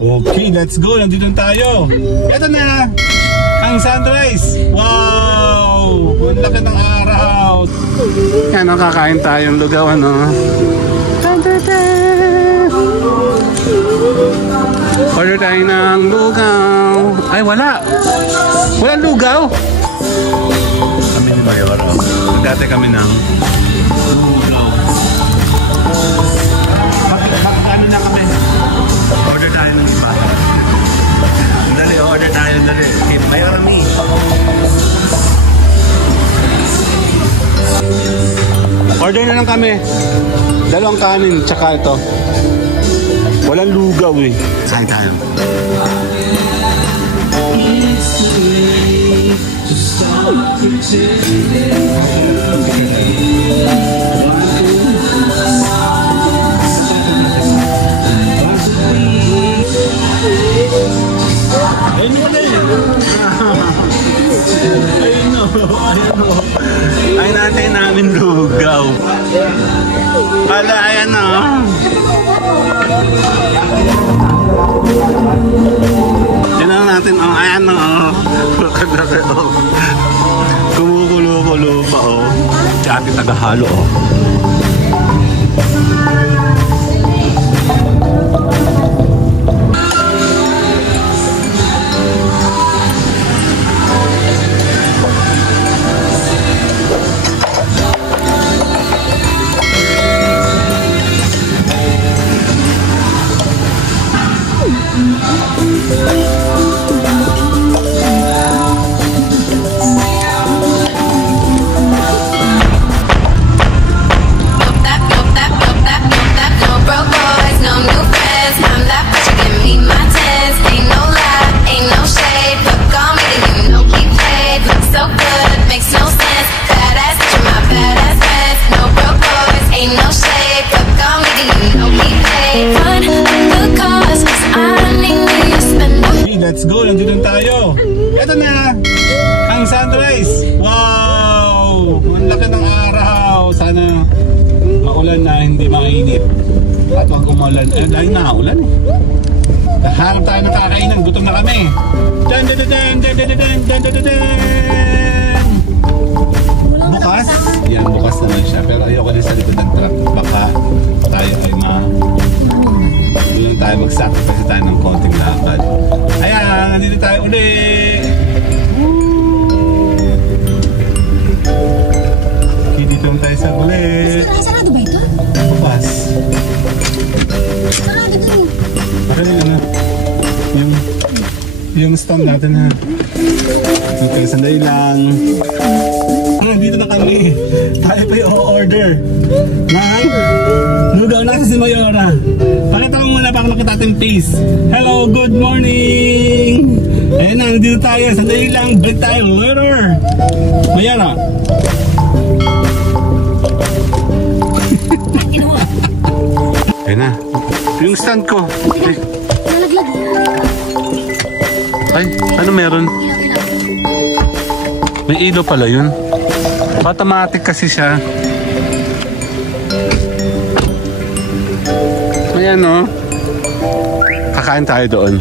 Okay, let's go. Nandito tayo. Ito na ang sunrise. Wow! Ang laki ng araw. Yan, nakakain tayong lugaw, ano? Order tayo ng lugaw. Ay, wala. Walang lugaw. Kami ni Mayora. Dati kami ng lugaw. Ano na kami? Order tayo ng iba. Dali, order tayo. Dali. Mayora me. Order na lang kami. Dalawang kanin, tsaka ito. Walang lugaw eh. Saan tayo? Ayun mo na eh. Ayun o. Ay natin namin lugaw. Pala, ayan o. Tignan natin, oh, ayan o. Kumukulo-kulo pa o. Tsaka tagahalo o. Let's go, nandito tayo. Ito na ang sunrise. Wow! Ang laki ng araw. Sana maulan na, hindi mainit. At wag umulan. Dahil nakaulan eh. Hanap tayo ng kakainan. Gutom na kami. Dan dan dan dan dan dan dan dan dan. Bukas? Yan, bukas naman siya. Pero ayoko din sa likod ng truck. Baka tayo ay doon tayo mag-sacrifice tayo ng konting lakad. Ayan, nandito tayo ulit. Okay, dito tayo sa ulit. Sarado ba ito? Bukas. Sarado ito. Bakit na? Yung stand natin ha. Okay, sandali lang. Dito na kami. Tayo pa i-order ng lugaw na si Mayora. Pakita mo muna, pakita natin face. Hello, good morning. Ayan na, nandito tayo. Sandali lang, break tayo later. Mayora. Ayan na. Yung stand ko. Ay, ano meron? May ilaw pala yun. Automatic kasi siya. Ayan o. Kakain tayo doon.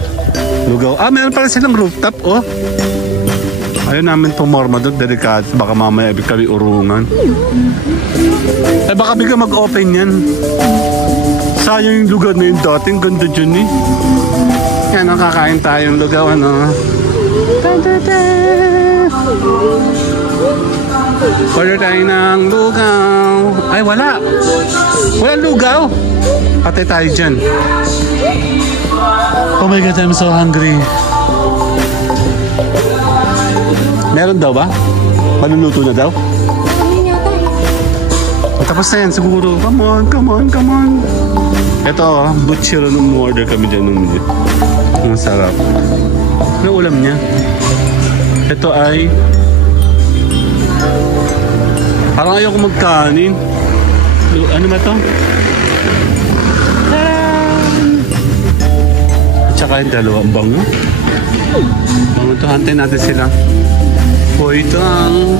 Lugaw. Ah, meron pala silang rooftop oh. Ayaw namin pumorma doon. Delikado. Baka mamaya kami urungan. Eh baka bigla mag-open yan. Sayang yung lugar na yung dating. Ganda dyan eh. Yan o. Kakain tayong lugaw ano. Order tayo ng lugaw. Ay, wala. Walang lugaw. Patay tayo dyan. Oh my God, I'm so hungry. Meron daw ba? Maluluto na daw? Tapos na yan siguro. Come on, come on, come on. Ito, butcher nung order kami dyan nung yung sarap. Ano ulam niya? Ito ay parang ayoko magkanin. Ano ba ito? At saka yung dalawang bango. Bango ito. Hantay natin sila. O ito ang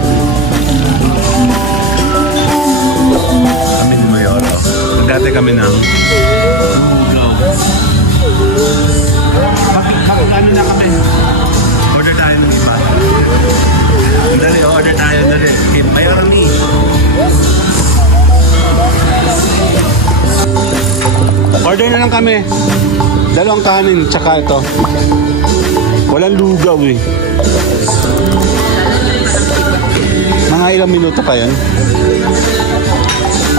kami ni Mayora. Dati kami ng lugaw. Order na lang kami. Dalawang kanin, tsaka ito. Walang lugaw eh. Mga ilang minuto pa yan.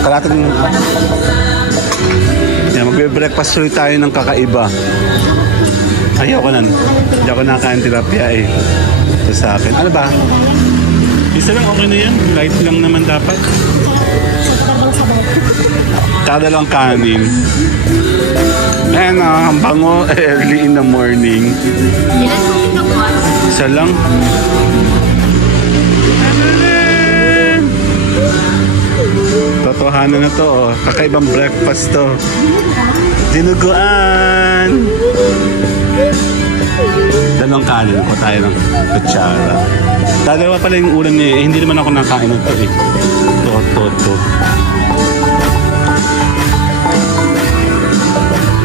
Kalating... Yan, magbe-breakfast ulit tayo ng kakaiba. Ayaw ko nan. Hindi ako nakakain tilapia eh. Ito sa akin. Ano ba? Isa lang okay na yan. Light lang naman dapat. Kada lang kanin. Ayan ang bango early in the morning. Isa lang. Totohanan na to, oh. Kakaibang breakfast to. Dinuguan. Dalawang kanin ko tayo ng kutsara. Dalawa pala yung ulam niya eh. Hindi naman ako nakain ito eh. To.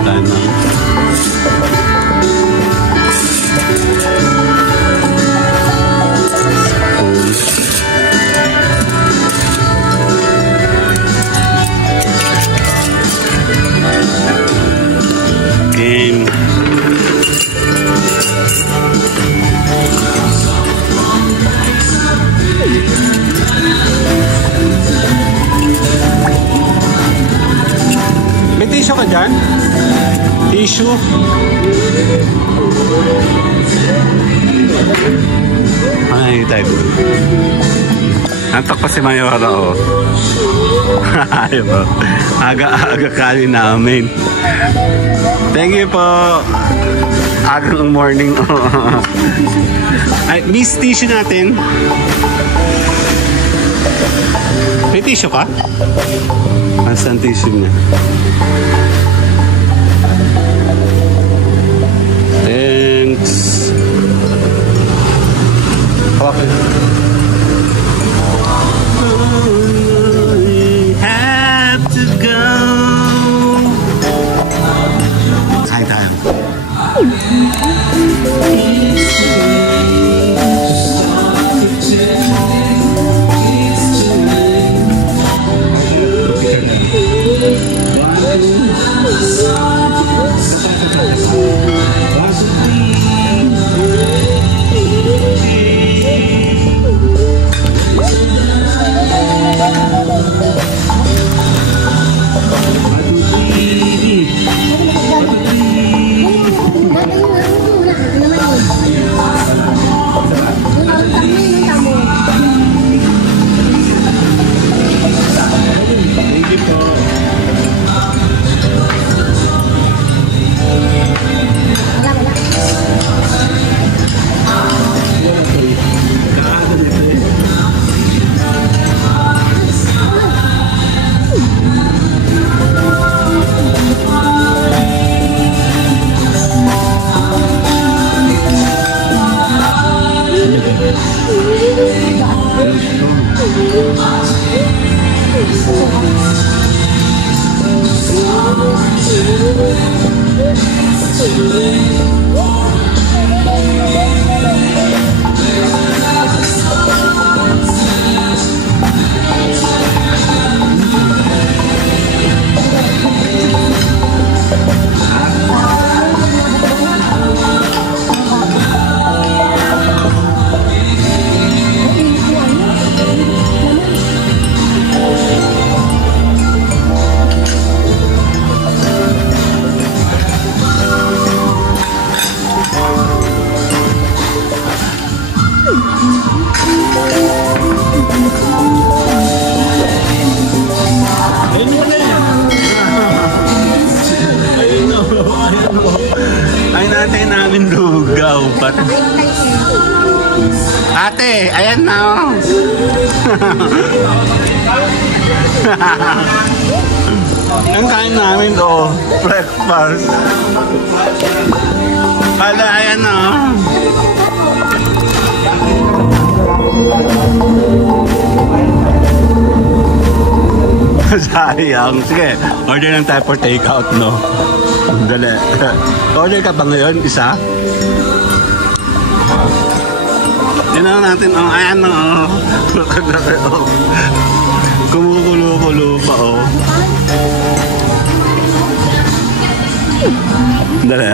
Tayo na. Game. May tissue ka dyan? Tissue? Ay, tayo. Antok pa si Mayora, oh. Ayaw. Aga-aga kali namin. Thank you po. Agang morning. Ay, miss tissue natin. May tissue ka? Asan tissue niya? Thanks. Okay. Have to go. Kain tayo. Ate, ayan na oh. Ang kain namin oh, breakfast. Pala, ayan na oh. Sayang. Sige, order lang tayo for takeout, no? Dali. Order ka ba ngayon? Isa? Tingnan natin, oh, ayan na, oh. Kumukulo-kulo pa, oh. Dali.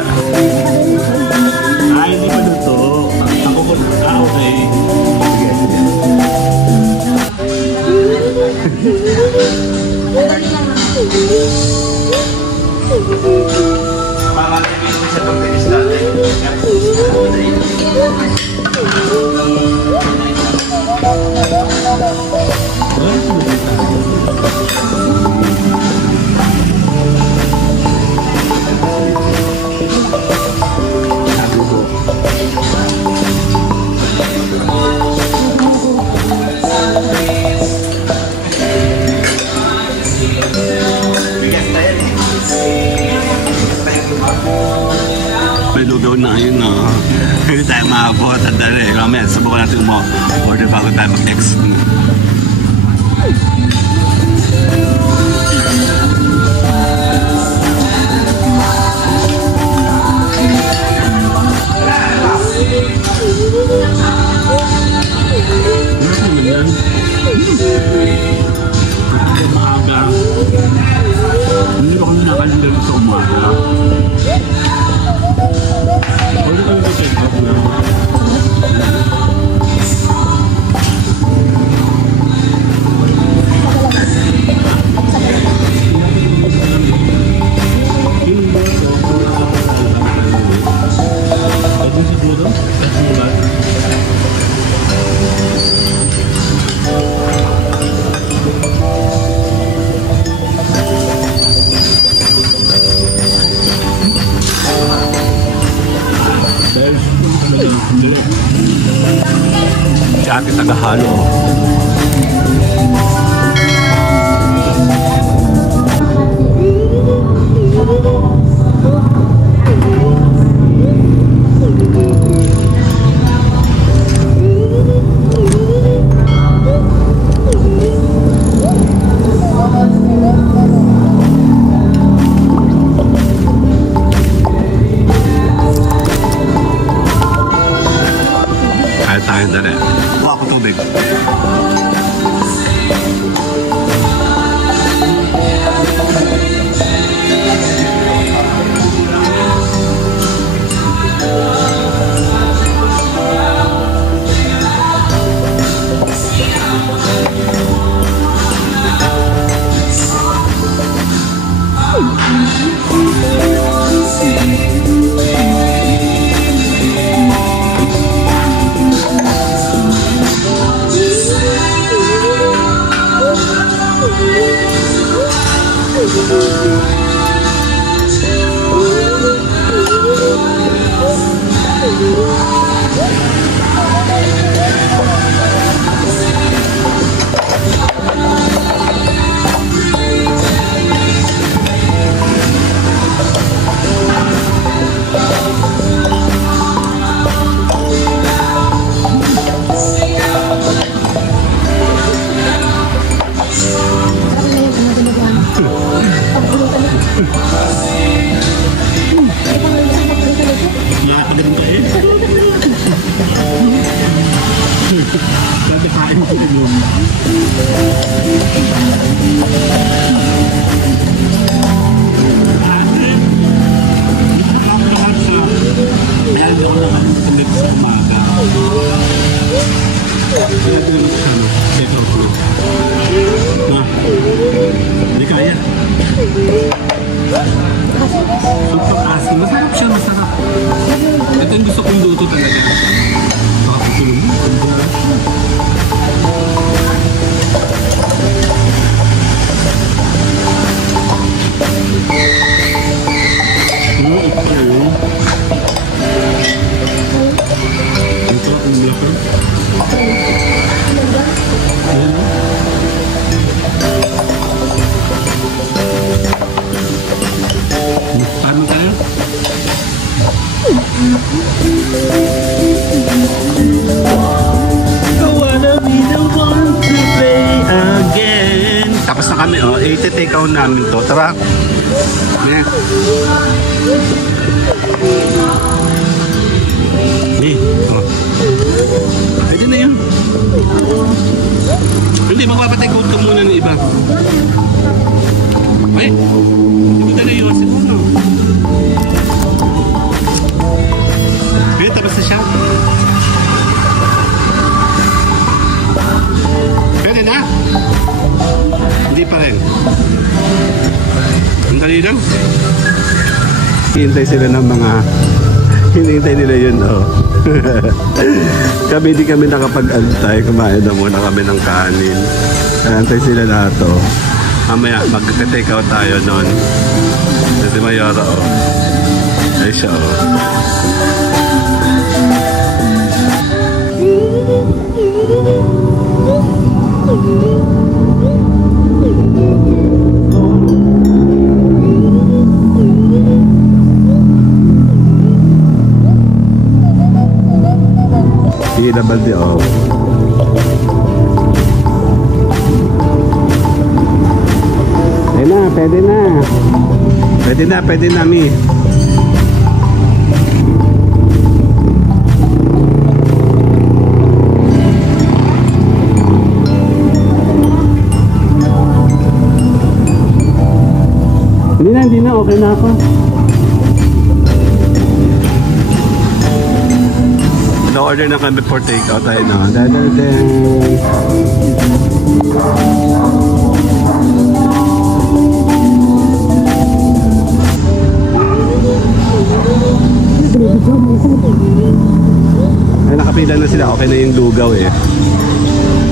Ay, hindi pa luto. Ako po. Okay. Pangalimin sa pagtinis natin. May lugaw na yun, no? Hindi tayo maabot. At dali, mamaya, sabukan natin order bago tayo mag-text. Hindi ko kami nakalimutan sa umaga. Pwede kami mag-check up na. Si ate tagahalo. Kaya tayo dali. Buka ko tubig. Hindi kaya. Super asin. Masarap siya, masarap. Ito yung gusto kong luto talaga. Pakapagulong mo. Ito ang laki. Paano tayo? Tapos na kami, oh. I-take out namin to. Tara. Yeah. Oh. Pwede na yun. Hindi, magpapatake out ka muna ng iba. Ay, hindi mo dala yun. Siguro. Hintay sila ng mga... Hinintay nila yun, oh. Kami di kami nakapag-antay. Kumain na muna kami ng kanin. Antay sila lahat, oh. Mamaya, mag-take out tayo nun. Si Mayora, oh. Ay siya, oh. Hila balde, oh. Pwede na. Pwede na, pwede na, Mi. Hindi na, okay na ako. Na-order na kami for take-out tayo na. Ay, nakapila na sila. Okay na yung lugaw eh.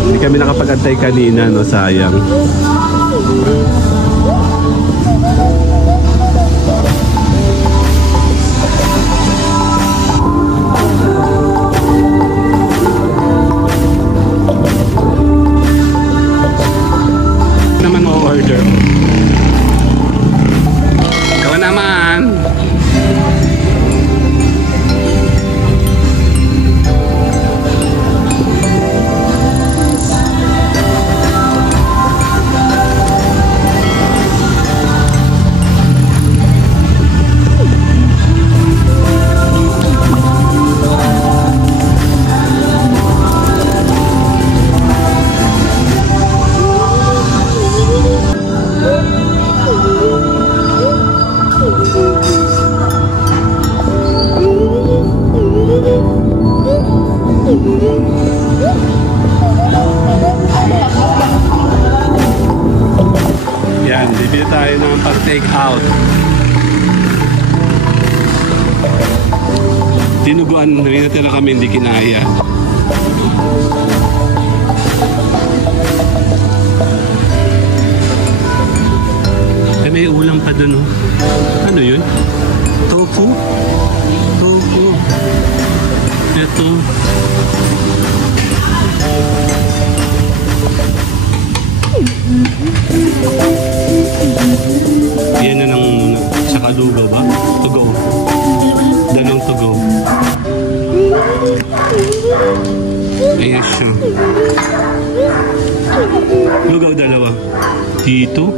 Hindi kami nakapag-antay kanina, no? Sayang. Naman o-order. Ikaw naman. Yan, bibili tayo ng pag-take out. Tinuguan, natira kami, hindi kinaya. Eh, may ulam pa dun, oh. Ano yun? Tofu? Tofu. Ito. Yan na lang muna. Tsaka lugaw ba? Tugo. Dalawang tugo. Ayan siya. Lugaw dalawa. Dito.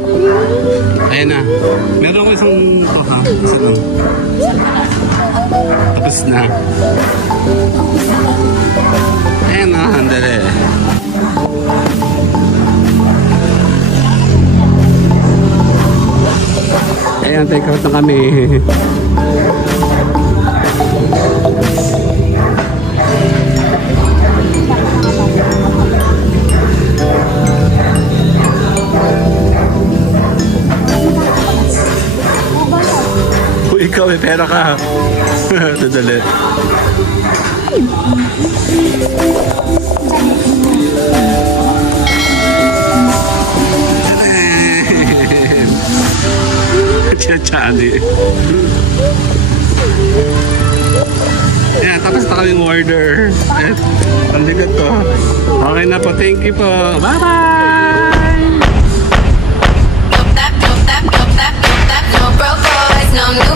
Ayan na. Meron ko isang to ha. Isa lang. Tapos na. Ayan na. Handali. Ayan, take out na kami. Uy, ikaw may pera ka. Tudali. Chachali. Ayan, tapos na kaming order. Ang ligat ko. Okay na po, thank you po. Bye-bye! No broke boys, no new